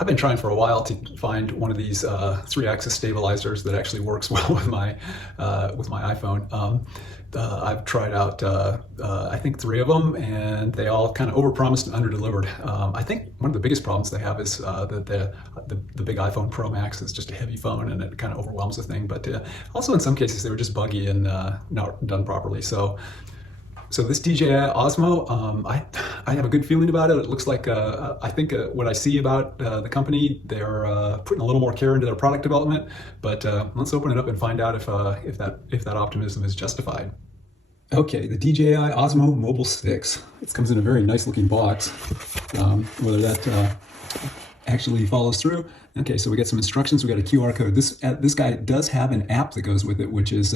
I've been trying for a while to find one of these three-axis stabilizers that actually works well with my iPhone. I've tried out I think three of them, and they all kind of overpromised and underdelivered. I think one of the biggest problems they have is that the big iPhone Pro Max is just a heavy phone, and it kind of overwhelms the thing. But also in some cases they were just buggy and not done properly. So this DJI Osmo, I have a good feeling about it. It looks like I think what I see about the company, they're putting a little more care into their product development. But let's open it up and find out if that optimism is justified. Okay, the DJI Osmo Mobile 6. It comes in a very nice looking box. Whether that actually follows through. Okay, so we got some instructions. We got a QR code. This guy does have an app that goes with it, which is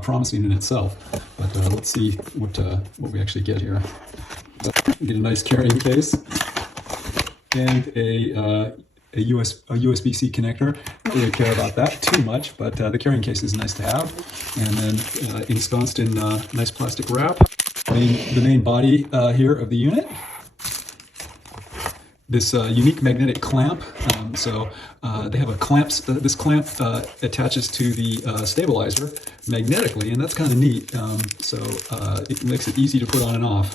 promising in itself. But let's see what we actually get here. Get a nice carrying case and a USB-C connector. I don't really care about that too much, but the carrying case is nice to have. And then ensconced in nice plastic wrap. The main body here of the unit. This unique magnetic clamp. So they have a clamp. This clamp attaches to the stabilizer magnetically, and that's kind of neat. So it makes it easy to put on and off.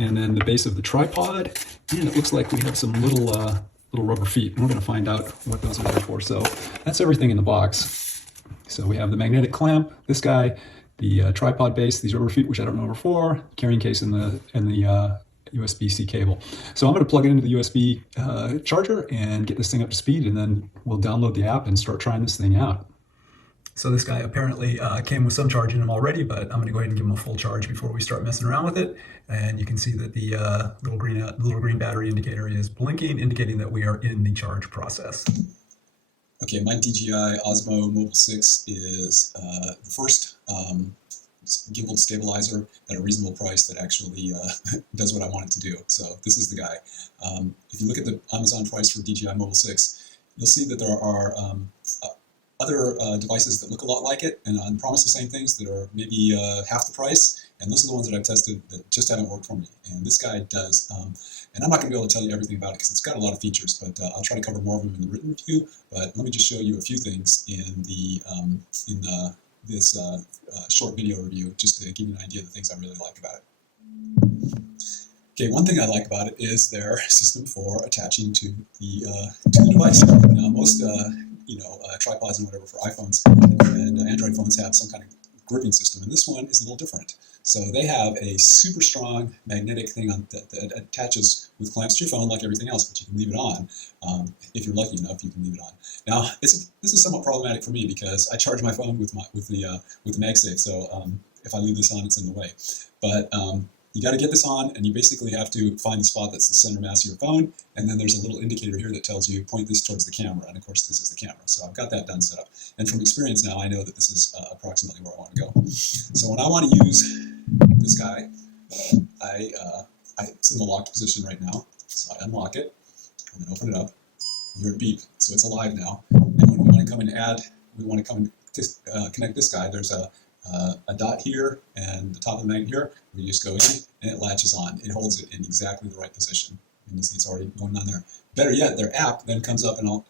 And then the base of the tripod, and it looks like we have some little rubber feet. And we're going to find out what those are there for. So that's everything in the box. So we have the magnetic clamp, this guy, the tripod base, these rubber feet, which I don't know what are for, carrying case, and the USB-C cable. So I'm going to plug it into the USB charger and get this thing up to speed, and then we'll download the app and start trying this thing out. So this guy apparently came with some charge in him already, but I'm going to go ahead and give him a full charge before we start messing around with it. And you can see that the little green battery indicator is blinking, indicating that we are in the charge process. Okay, my DJI Osmo Mobile 6 is the first gimbal stabilizer at a reasonable price that actually does what I want it to do. So this is the guy. If you look at the Amazon price for DJI Mobile 6, you'll see that there are other devices that look a lot like it and promise the same things that are maybe half the price. And those are the ones that I've tested that just haven't worked for me. And this guy does. And I'm not going to be able to tell you everything about it because it's got a lot of features, but I'll try to cover more of them in the written review. But let me just show you a few things in this short video review, just to give you an idea of the things I really like about it. Okay, one thing I like about it is their system for attaching to the device. Now, most tripods and whatever for iPhones and Android phones have some kind of gripping system, and this one is a little different. So they have a super strong magnetic thing that attaches with clamps to your phone like everything else, but you can leave it on. If you're lucky enough, you can leave it on. Now, this is somewhat problematic for me because I charge my phone with the MagSafe, so if I leave this on, it's in the way. But you got to get this on, and you basically have to find the spot that's the center mass of your phone, and then there's a little indicator here that tells you point this towards the camera, and of course this is the camera. So I've got that done set up, and from experience now I know that this is approximately where I want to go. So when I want to use this guy, it's in the locked position right now, so I unlock it, and then open it up, and hear it beep, so it's alive now. And when we want to come and connect this guy, there's a dot here and the top of the magnet here. We just go in and it latches on. It holds it in exactly the right position. And you see it's already going on there. Better yet, their app then comes up and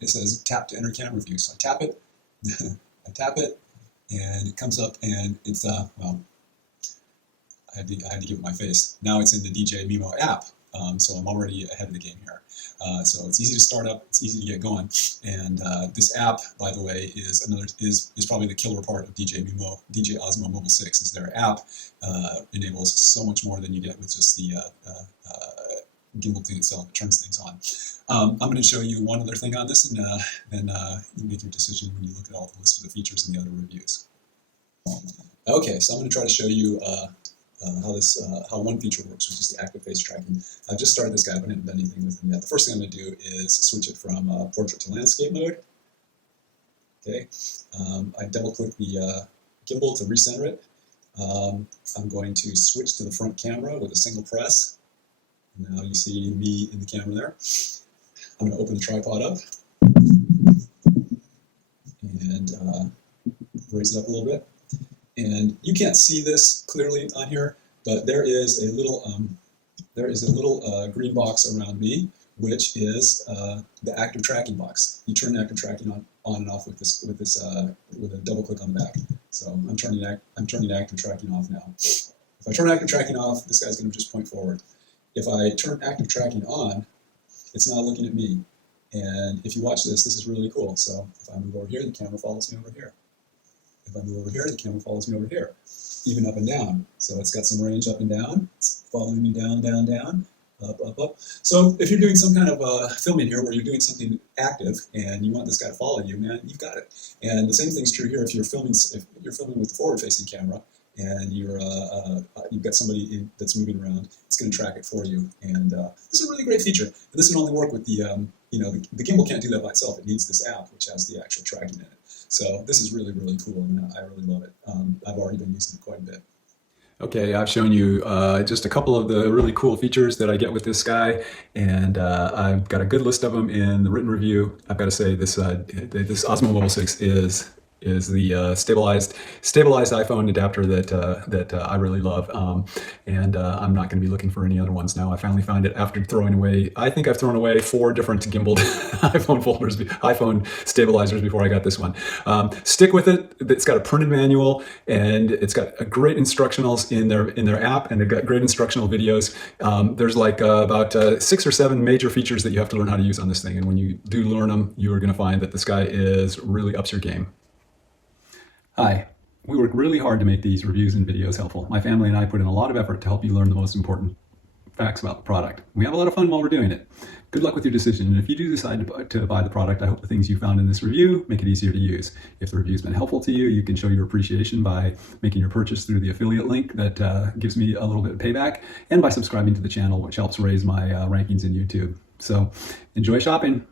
it says tap to enter camera view. So I tap it, I tap it, and it comes up and it's, well, I had to give it my face. Now it's in the DJI Mimo app. So I'm already ahead of the game here. So it's easy to start up, it's easy to get going, and this app, by the way, is probably the killer part of DJI Osmo Mobile 6. Is their app enables so much more than you get with just the gimbal thing itself. It turns things on. I'm going to show you one other thing on this, and then you make your decision when you look at all the list of the features and the other reviews. Okay, so I'm going to try to show you how one feature works, which is the active face tracking. I've just started this guy, but I haven't done anything with him yet. The first thing I'm going to do is switch it from portrait to landscape mode. Okay, I double-click the gimbal to recenter it. I'm going to switch to the front camera with a single press. Now you see me in the camera there. I'm going to open the tripod up and raise it up a little bit. And you can't see this clearly on here, but there is a little green box around me which is the active tracking box. You turn active tracking on and off with a double click on the back. So I'm turning active tracking off now. If I turn active tracking off, this guy's going to just point forward. If I turn active tracking on, it's now looking at me. And if you watch this, this is really cool. So if I move over here, the camera follows me over here. If I move over here, the camera follows me over here, even up and down. So it's got some range up and down. It's following me down, down, down, up, up, up. So if you're doing some kind of filming here where you're doing something active and you want this guy to follow you, man, you've got it. And the same thing's true here if you're filming with the forward-facing camera and you've got somebody that's moving around. It's going to track it for you. And this is a really great feature. And this can only work with the the gimbal can't do that by itself. It needs this app, which has the actual tracking in it. So this is really, really cool, and I really love it. I've already been using it quite a bit. Okay, I've shown you just a couple of the really cool features that I get with this guy, and I've got a good list of them in the written review. I've got to say this Osmo Mobile 6 is the stabilized iPhone adapter that I really love, and I'm not going to be looking for any other ones now. I finally found it after throwing away. I think I've thrown away 4 different gimbaled iPhone stabilizers before I got this one. Stick with it. It's got a printed manual and it's got a great instructionals in their app, and they've got great instructional videos. There's like about 6 or 7 major features that you have to learn how to use on this thing, and when you do learn them, you are going to find that this guy really ups your game. Hi, we work really hard to make these reviews and videos helpful. My family and I put in a lot of effort to help you learn the most important facts about the product. We have a lot of fun while we're doing it. Good luck with your decision, and if you do decide to buy the product, I hope the things you found in this review make it easier to use. If the review's been helpful to you, you can show your appreciation by making your purchase through the affiliate link that gives me a little bit of payback, and by subscribing to the channel, which helps raise my rankings in YouTube. So enjoy shopping.